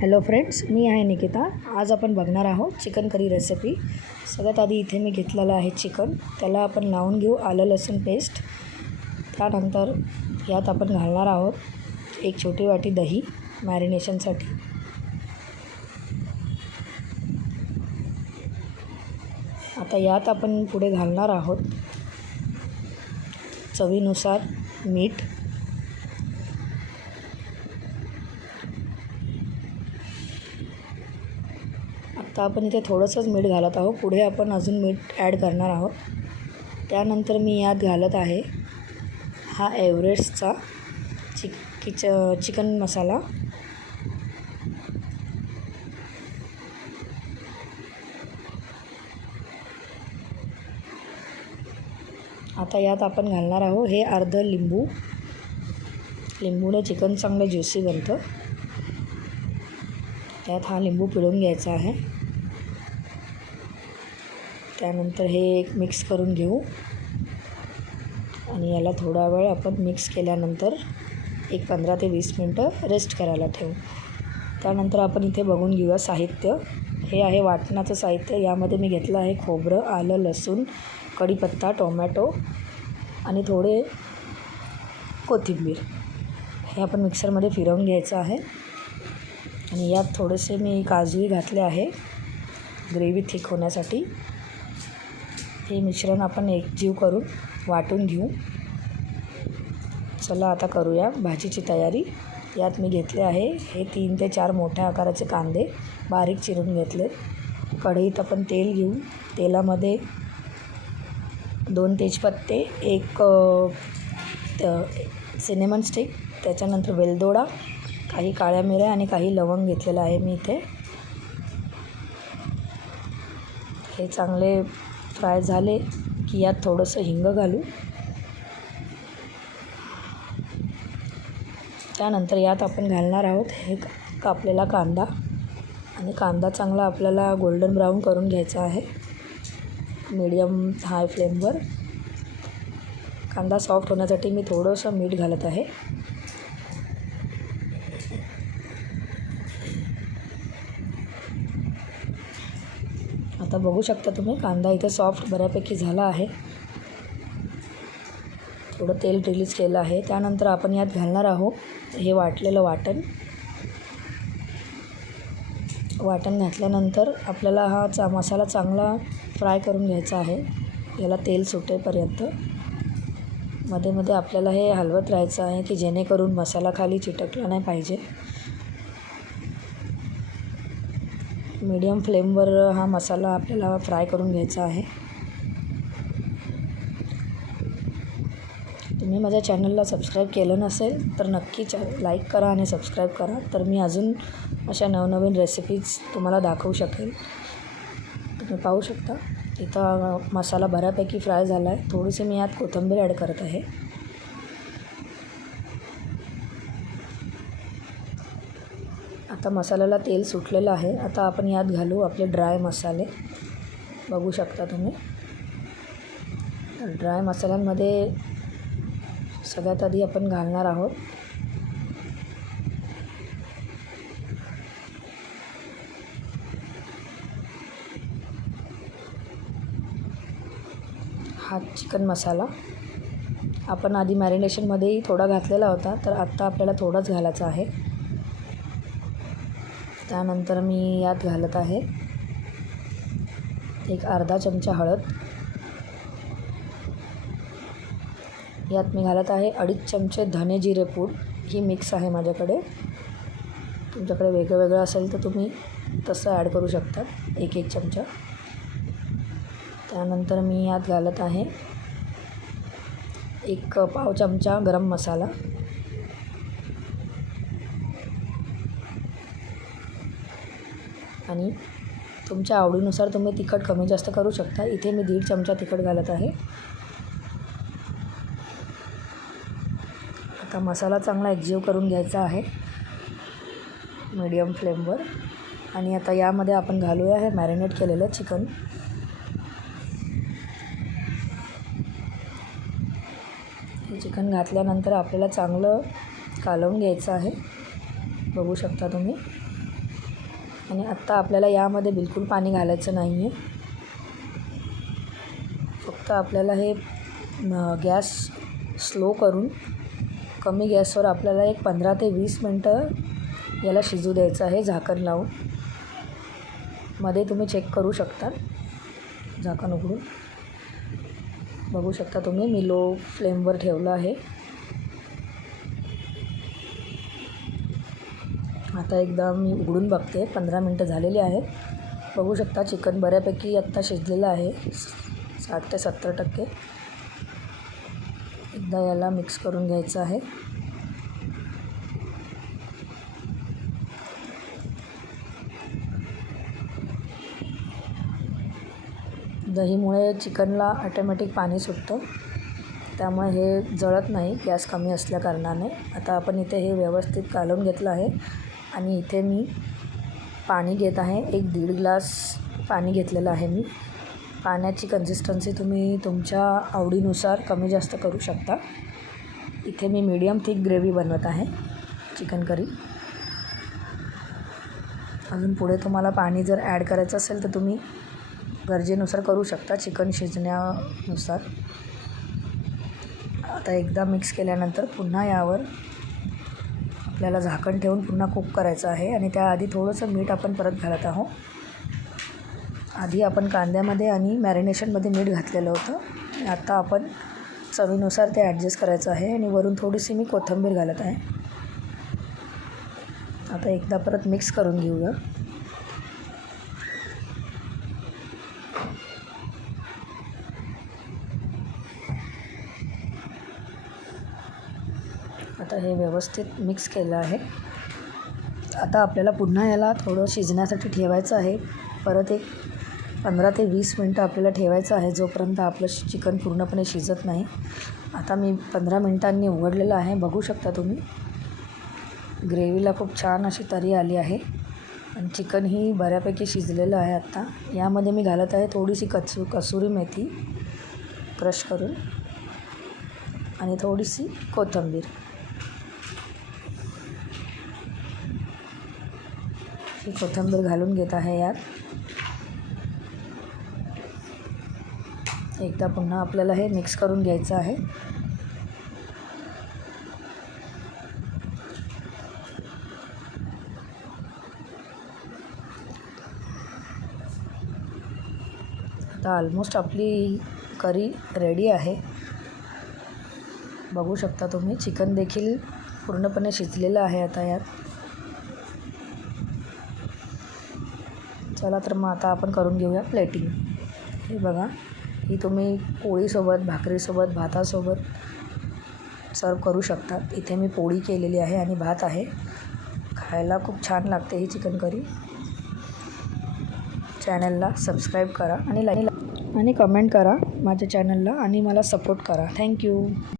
Hello friends, मी आहे निकिता। आज आपण बघणार आहोत चिकन करी रेसिपी। सगळ्यात आधी इथे मी घेतलेलं आहे चिकन, त्याला आपण लावून घेऊ आलं लसूण पेस्ट। त्यानंतर यात आपण घालणार आहोत एक छोटी वाटी दही मॅरिनेशनसाठी। आता यात आपण पुढे घालणार आहोत चवीनुसार मीठ, आता आपण इथे थोडंसंच मीठ घालत आहोत, पुढे आपण अजून मीठ ॲड करणार आहोत। त्यानंतर मी यात घालत आहे हा एव्हरेस्टचा चिकन मसाला। आता यात आपण घालणार आहोत हे अर्ध लिंबू। लिंबूने चिकन चांगलं ज्युसी बनतं। त्यात हा लिंबू पिळून घ्यायचा आहे। त्यानंतर हे एक मिक्स करून घेऊ आणि याला थोडा वेळ आपण मिक्स केल्यानंतर एक 15 ते 20 मिनटं रेस्ट करायला ठेवू। त्यानंतर आपण इथे बघून घेऊया साहित्य। हे आहे वाटणाचं साहित्य। यामध्ये मी घेतलं आहे खोबरं, आलं, लसूण, कढीपत्ता, टोमॅटो आणि थोडे कोथिंबीर। हे आपण मिक्सरमध्ये फिरवून घ्यायचं आहे आणि यात थोडेसे मी काजूही घातले आहे ग्रेव्ही थिक होण्यासाठी। हे मिश्रण आपण एकजीव करून वाटून घेऊ। चला आता करूया भाजीची तयारी। यात मी घेतले आहे हे 3 ते 4 मोठ्या आकाराचे कांदे बारीक चिरून घेतले। कढईत आपण तेल घेऊ। तेलामध्ये 2 तेजपत्ते, एक सिनेमन स्टिक, त्याच्यानंतर वेलदोडा, काही काळ्या मिऱ्या आणि काही लवंग घेतलेलं आहे मी इथे। हे चांगले फ्राय झाले की यात थोडंसं हिंग घालू। त्यानंतर यात आपण घालणार आहोत हे कापलेला कांदा आणि कांदा चांगला आपल्याला गोल्डन ब्राऊन करून घ्यायचा आहे मीडियम हाय फ्लेमवर। कांदा सॉफ्ट होण्यासाठी मी थोडंसं मीठ घालत आहे। आता बघू शकता तुम्ही कांदा इथे सॉफ्ट बऱ्यापैकी झाला आहे। थोडं तेल रिलीज केलं आहे। त्यानंतर आपण यात घालणार आहोत हे वाटलेलं वाटण घातल्यानंतर आपल्याला हा मसाला चांगला फ्राय करून घ्यायचा आहे, याला तेल सुटेपर्यंत। मध्ये मध्ये आपल्याला हे हलवत राहायचं आहे की जेणेकरून मसाला खाली चिटकला नाही पाहिजे। मीडियम फ्लेमवर हा मसाला आपल्याला फ्राय करून घ्यायचा आहे। तुम्ही माझ्या चॅनलला सबस्क्राईब केलं नसेल तर नक्की लाईक करा आणि सबस्क्राईब करा, तर मी अजून अशा नवनवीन रेसिपीज तुम्हाला दाखवू शकेल। तुम्ही पाहू शकता इथं मसाला बऱ्यापैकी फ्राय झाला आहे। थोडीशी मी यात कोथिंबीर ॲड करत आहे। आता मसाल्याला तेल सुटलेलं आहे। आता आपण यात घालू आपले ड्राय मसाले। बघू शकता तुम्ही ड्राय मसाल्यांमध्ये सगळ्यात आधी आपण घालणार आहोत हा चिकन मसाला। आपण आधी मॅरिनेशनमध्येही थोडा घातलेला होता, तर आत्ता आपल्याला थोडाच घालायचा आहे। त्यानंतर मी यात घालत आहे एक अर्धा चमचा हळद। यात मी घालत आहे 2.5 चमचे धने जिरे पूड। ही मिक्स आहे माझ्याकडे। तुमच्याकडे वेगळं वेगळं असेल तर तुम्ही तसं ॲड करू शकता 1-1 चमचा। त्यानंतर मी यात घालत आहे एक पाव चमचा गरम मसाला आणि तुमच्या आवडीनुसार तुम्ही तिखट कमी जास्त करू शकता। इथे मी 1.5 चमचा तिखट घालत आहे। आता मसाला चांगला एकजीव करून घ्यायचा आहे मीडियम फ्लेमवर आणि आता यामध्ये आपण घालूया हे मॅरिनेट केलेलं चिकन। हे चिकन घातल्यानंतर आपल्याला चांगलं कालवून घ्यायचं आहे। बघू शकता तुम्ही आणि आत्ता आपल्याला यामध्ये बिलकुल पाणी घालायचं नाही आहे. फक्त आपल्याला हे गॅस स्लो करून कमी गॅसवर आपल्याला एक 15 ते 20 मिनटं याला शिजू द्यायचं आहे झाकण लावून. मध्ये तुम्ही चेक करू शकता झाकण उघडून. बघू शकता तुम्ही, मी लो फ्लेमवर ठेवलं आहे. आता एकदा मी उघडून बघते. 15 मिनटं झालेली आहेत. बघू शकता चिकन बऱ्यापैकी आत्ता शिजलेलं आहे 60 ते 70%. एकदा याला मिक्स करून घ्यायचं आहे. दहीमुळे चिकनला ऑटोमॅटिक पाणी सुटतं, त्यामुळे हे जळत नाही गॅस कमी असल्या कारणाने. आता आपण इथे हे व्यवस्थित कालवून घेतलं आहे आणि इथे मी पाणी घेत आहे. 1-1.5 ग्लास पाणी घेतलेलं आहे मी. पाण्याची कन्सिस्टन्सी तुम्ही तुमच्या आवडीनुसार कमी जास्त करू शकता. इथे मी मीडियम थिक ग्रेव्ही बनवत आहे चिकन करी. अजून पुढे तुम्हाला पाणी जर ॲड करायचं असेल तर तुम्ही गरजेनुसार करू शकता, चिकन शिजण्यानुसार. आता एकदा मिक्स केल्यानंतर पुन्हा यावर आपल्याला झाकण ठेवून पुन्हा कुक करायचं आहे. आणि त्याआधी थोडंसं मीठ आपण परत घालत आहोत. आधी आपण कांद्यामध्ये आणि मॅरिनेशनमध्ये मीठ घातलेलं होतं. आता आपण चवीनुसार ते ॲडजस्ट करायचं आहे. आणि वरून थोडीशी मी कोथिंबीर घालत आहे. आता एकदा परत मिक्स करून घेऊया. आता हे व्यवस्थित मिक्स केलं आहे. आता आपल्याला पुन्हा याला थोडं शिजण्यासाठी ठेवायचं आहे. परत एक 15 ते 20 मिनटं आपल्याला ठेवायचं आहे, जोपर्यंत आपलं चिकन पूर्णपणे शिजत नाही. आता मी 15 मिनटांनी उघडलेलं आहे. बघू शकता तुम्ही, ग्रेव्हीला खूप छान अशी तरी आली आहे आणि चिकनही बऱ्यापैकी शिजलेलं आहे. आत्ता यामध्ये मी घालत आहे थोडीशी कसुरी मेथी क्रश करून आणि थोडीशी कोथिंबीर. ही कोथिंबीर घालून घेत आहे यात. एकदा पुन्हा आपल्याला हे मिक्स करून घ्यायचं आहे. आता ऑलमोस्ट आपली करी रेडी आहे. बघू शकता तुम्ही, चिकन देखील पूर्णपणे शिजलेलं आहे आता यात. चला तर मग आता आपण करून घेऊया प्लेटिंग. हे बघा, ही तुम्ही पोळीसोबत, भाकरीसोबत, भातासोबत सर्व करू शकता. इथे मी पोळी केलेली आहे आणि भात आहे. खायला खूप छान लागते ही चिकन करी. चॅनलला सबस्क्राईब करा आणि कमेंट करा माझ्या चॅनलला आणि मला सपोर्ट करा. थँक्यू.